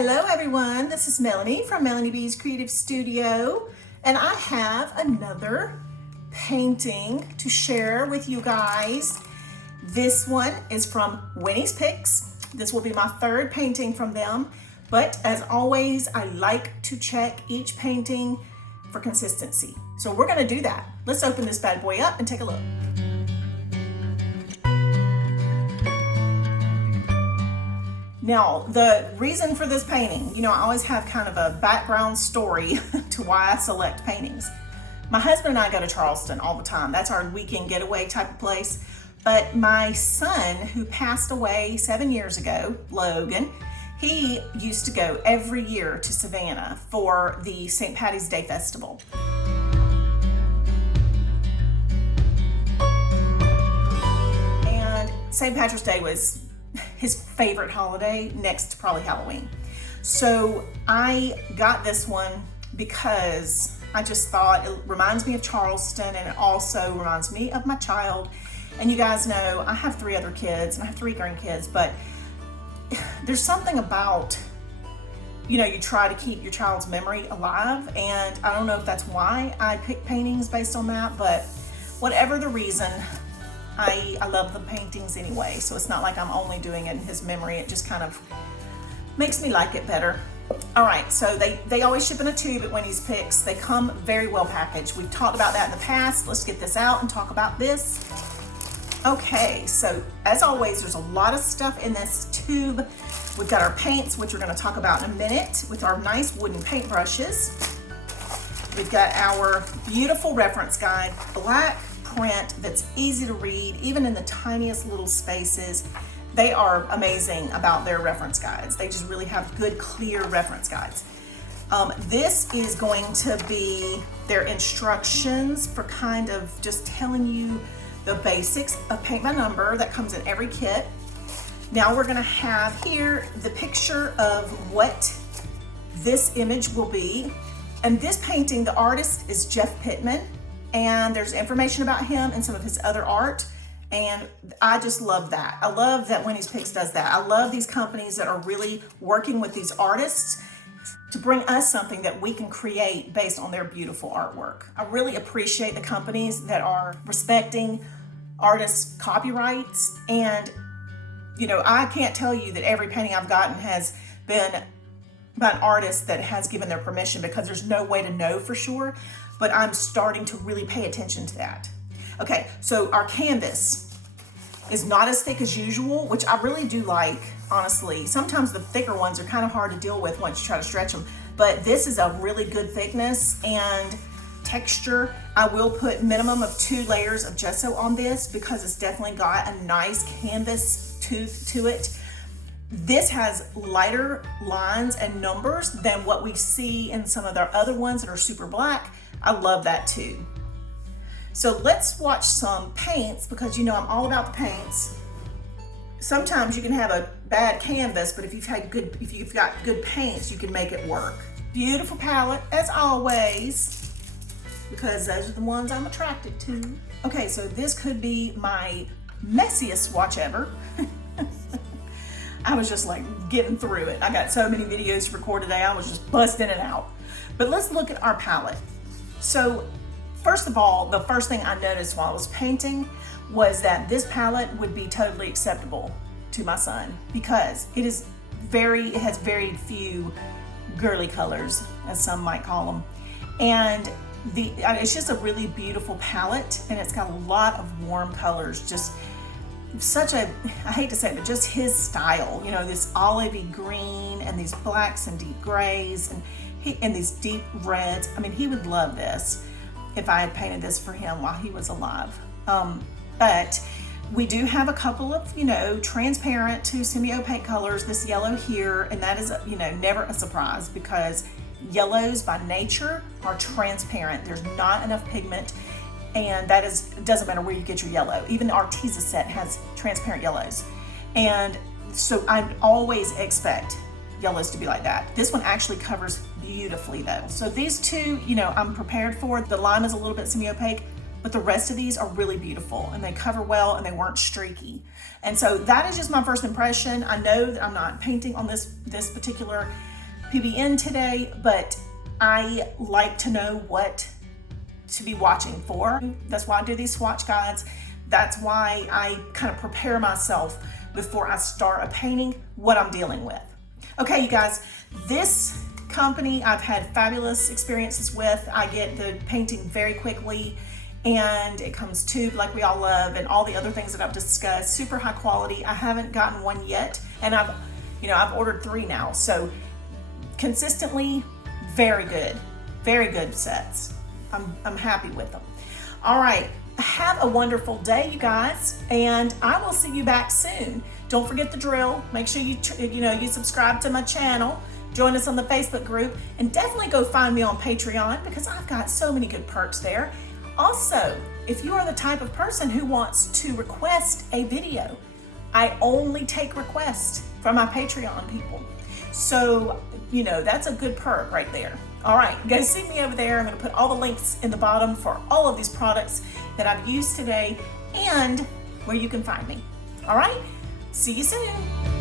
Hello everyone, this is Melanie from Melanie B's Creative Studio, and I have another painting to share with you guys. This one is from WINNIE'S Picks. This will be my third painting from them, but as always, I like to check each painting for consistency. So we're gonna do that. Let's open this bad boy up and take a look. Now, the reason for this painting, I always have kind of a background story to why I select paintings. My husband and I go to Charleston all the time. That's our weekend getaway type of place. But my son, who passed away 7 years ago, Logan, he used to go every year to Savannah for the St. Patty's Day Festival. And St. Patrick's Day was his favorite holiday, next to probably Halloween. So I got this one because I just thought it reminds me of Charleston, and it also reminds me of my child. And you guys know I have 3 other kids and I have 3 grandkids, but there's something about, you try to keep your child's memory alive, and I don't know if that's why I pick paintings based on that, but whatever the reason, I love the paintings anyway, so it's not like I'm only doing it in his memory. It just kind of makes me like it better. All right, so they always ship in a tube at WINNIE'S Picks. They come very well packaged. We've talked about that in the past. Let's get this out and talk about this. Okay, so as always, there's a lot of stuff in this tube. We've got our paints, which we're gonna talk about in a minute, with our nice wooden paint brushes. We've got our beautiful reference guide, black print that's easy to read, even in the tiniest little spaces. They are amazing about their reference guides. They just really have good, clear reference guides. This is going to be their instructions for kind of just telling you the basics of paint by number that comes in every kit. Now we're gonna have here the picture of what this image will be. And this painting, the artist is Jeff Pittman, and there's information about him and some of his other art, and I just love that. I love that WINNIE'S Picks does that. I love these companies that are really working with these artists to bring us something that we can create based on their beautiful artwork. I really appreciate the companies that are respecting artists' copyrights, and I can't tell you that every painting I've gotten has been by an artist that has given their permission, because there's no way to know for sure, but I'm starting to really pay attention to that. Okay, so our canvas is not as thick as usual, which I really do like, honestly. Sometimes the thicker ones are kind of hard to deal with once you try to stretch them, but this is a really good thickness and texture. I will put minimum of 2 layers of gesso on this because it's definitely got a nice canvas tooth to it. This has lighter lines and numbers than what we see in some of their other ones that are super black. I love that too. So let's watch some paints, because I'm all about the paints. Sometimes you can have a bad canvas, but if you've got good paints, you can make it work. Beautiful palette as always, because those are the ones I'm attracted to. Okay, so this could be my messiest swatch ever. I was just like getting through it. I got so many videos to record today, I was just busting it out. But let's look at our palette. So first of all, the first thing I noticed while I was painting was that this palette would be totally acceptable to my son, because it has very few girly colors, as some might call them. And it's just a really beautiful palette, and it's got a lot of warm colors, just such a, I hate to say it, but just his style, this olivey green and these blacks and deep grays and these deep reds. I mean, he would love this if I had painted this for him while he was alive. But we do have a couple of, transparent to semi-opaque colors, this yellow here, and that is, never a surprise, because yellows by nature are transparent. There's not enough pigment, and it doesn't matter where you get your yellow. Even the Arteza set has transparent yellows. And so I always expect yellows to be like that. This one actually covers beautifully though. So these two, I'm prepared for. The lime is a little bit semi-opaque. but the rest of these are really beautiful and they cover well and they weren't streaky. And so that is just my first impression. I know that I'm not painting on this particular PBN today, but I like to know what to be watching for. That's why I do these swatch guides. That's why I kind of prepare myself before I start a painting, what I'm dealing with. Okay, you guys, this company I've had fabulous experiences with. I get the painting very quickly and it comes tube like we all love, and all the other things that I've discussed, super high quality. I haven't gotten one yet, and I've ordered 3 now. So consistently, very good sets. I'm happy with them. All right, have a wonderful day, you guys, and I will see you back soon. Don't forget the drill. Make sure you subscribe to my channel, join us on the Facebook group, and definitely go find me on Patreon because I've got so many good perks there. Also, if you are the type of person who wants to request a video, I only take requests from my Patreon people. So, that's a good perk right there. All right, go see me over there. I'm going to put all the links in the bottom for all of these products that I've used today and where you can find me. All right, see you soon.